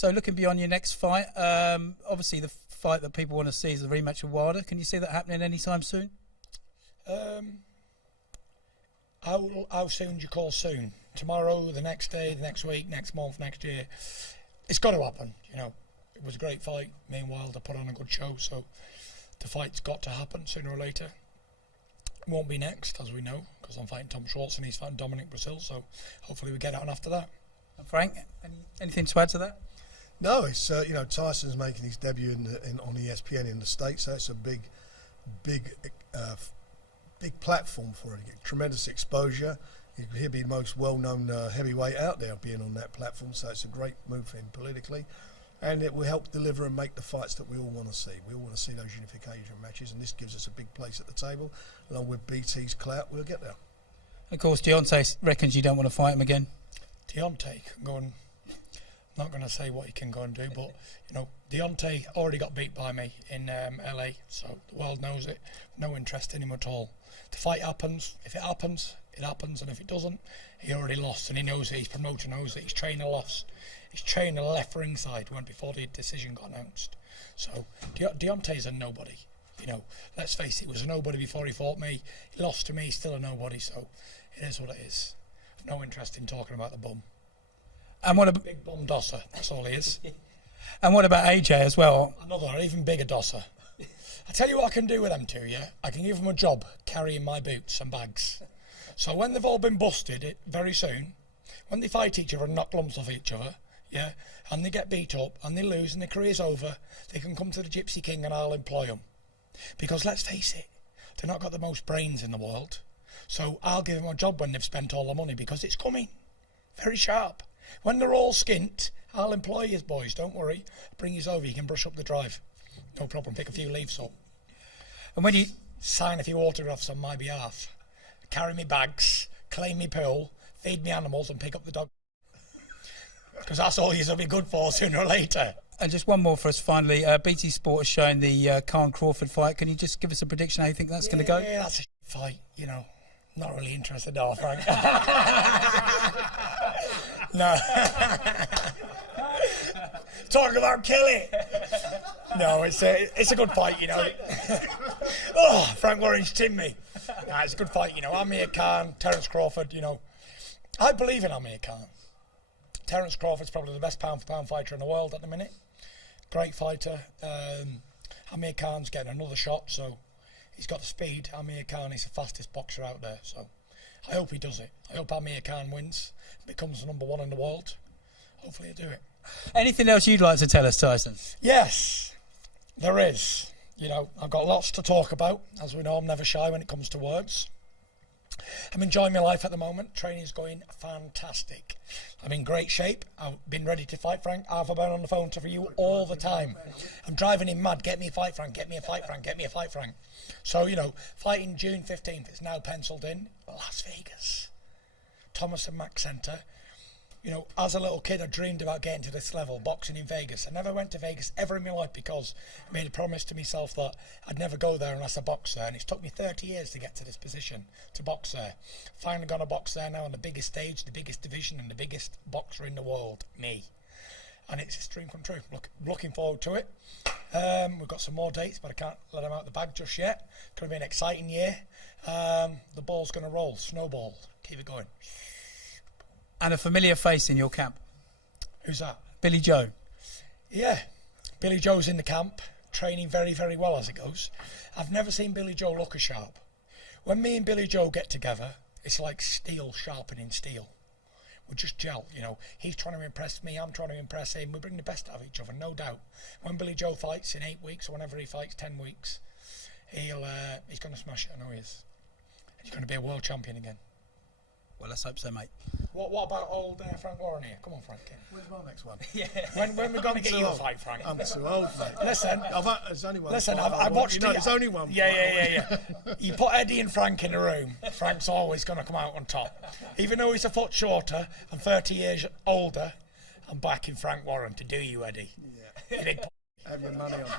So looking beyond your next fight, obviously the fight that people want to see is the rematch with Wilder. Can you see that happening anytime soon? How soon do you call soon? Tomorrow, the next day, the next week, next month, next year? It's got to happen, you know. It was a great fight. Me and Wilder put on a good show, so the fight's got to happen sooner or later. It won't be next, as we know, because I'm fighting Tom Schwartz and he's fighting Dominic Brazil, so hopefully we get it on after that. And Frank, anything to add to that? No, it's you know, Tyson's making his debut on ESPN in the States, so it's a big platform for him. Tremendous exposure. He'll be the most well-known heavyweight out there being on that platform, so it's a great move for him politically, and it will help deliver and make the fights that we all want to see. We all want to see those unification matches, and this gives us a big place at the table. Along with BT's clout, we'll get there. Of course, Deontay reckons you don't want to fight him again. Deontay can go and, I'm not going to say what he can go and do, but you know, Deontay already got beat by me in LA, so the world knows it. No interest in him at all. The fight happens. If it happens, it happens, and if it doesn't, he already lost, and he knows it. His promoter knows it. His trainer lost. His trainer left ringside when before the decision got announced. So Deontay's a nobody. You know, let's face it, he was a nobody before he fought me. He lost to me, he's still a nobody. So it is what it is. No interest in talking about the bum. And what about big bum dosser? That's all he is. And what about AJ as well? Another even bigger dosser. I tell you what I can do with them two, yeah? I can give them a job carrying my boots and bags. So when they've all been busted very soon, when they fight each other and knock lumps off each other, yeah, and they get beat up and they lose and their career's over, they can come to the Gypsy King and I'll employ them. Because let's face it, they've not got the most brains in the world. So I'll give them a job when they've spent all the money, because it's coming. Very sharp. When they're all skint, I'll employ you boys, don't worry. Bring you over, you can brush up the drive. No problem, pick a few leaves up. And when you sign a few autographs on my behalf, carry me bags, claim me pool, feed me animals and pick up the dog. Because that's all you'll be good for sooner or later. And just one more for us finally. BT Sport is showing the Khan Crawford fight. Can you just give us a prediction how you think that's going to go? Yeah, that's a fight, you know. Not really interested, are Frank? No. Talking about killing. No, it's a good fight, you know. Oh, Frank Warren's tinned me. Nah, it's a good fight, you know. Amir Khan, Terence Crawford, you know. I believe in Amir Khan. Terence Crawford's probably the best pound-for-pound fighter in the world at the minute. Great fighter. Amir Khan's getting another shot, so he's got the speed. Amir Khan is the fastest boxer out there, so I hope he does it. I hope Amir Khan wins, becomes the #1 in the world. Hopefully he'll do it. Anything else you'd like to tell us, Tyson? Yes, there is. You know, I've got lots to talk about. As we know, I'm never shy when it comes to words. I'm enjoying my life at the moment. Training's going fantastic. I'm in great shape. I've been ready to fight, Frank. I've been on the phone for you all the time. I'm driving him mad. Get me a fight, Frank. Get me a fight, Frank. Get me a fight, Frank. So, you know, fighting June 15th. It's now penciled in. Las Vegas. Thomas and Mack Centre. You know, as a little kid, I dreamed about getting to this level, boxing in Vegas. I never went to Vegas ever in my life because I made a promise to myself that I'd never go there unless I box there. And it's took me 30 years to get to this position, to box there. Finally gonna box there now on the biggest stage, the biggest division, and the biggest boxer in the world, me. And it's a dream come true. Looking forward to it. We've got some more dates, but I can't let them out the bag just yet. It's gonna be an exciting year. The ball's gonna roll, snowball. Keep it going. And a familiar face in your camp. Who's that? Billy Joe. Yeah, Billy Joe's in the camp, training very, very well as it goes. I've never seen Billy Joe look as sharp. When me and Billy Joe get together, it's like steel sharpening steel. We just gel, you know. He's trying to impress me, I'm trying to impress him. We bring the best out of each other, no doubt. When Billy Joe fights in 8 weeks, or whenever he fights, 10 weeks, he's going to smash it, I know he is. He's going to be a world champion again. Well, let's hope so, mate. What about old Frank Warren here? Come on, Frank. When's my next one? Yeah. When we're going to get you a fight, Frank? I'm too old, mate. Listen, there's only one. Listen, I've watched. You know, there's only one. Yeah. You put Eddie and Frank in a room, Frank's always going to come out on top. Even though he's a foot shorter and 30 years older, I'm backing Frank Warren to do you, Eddie. Yeah. Big Have your money on.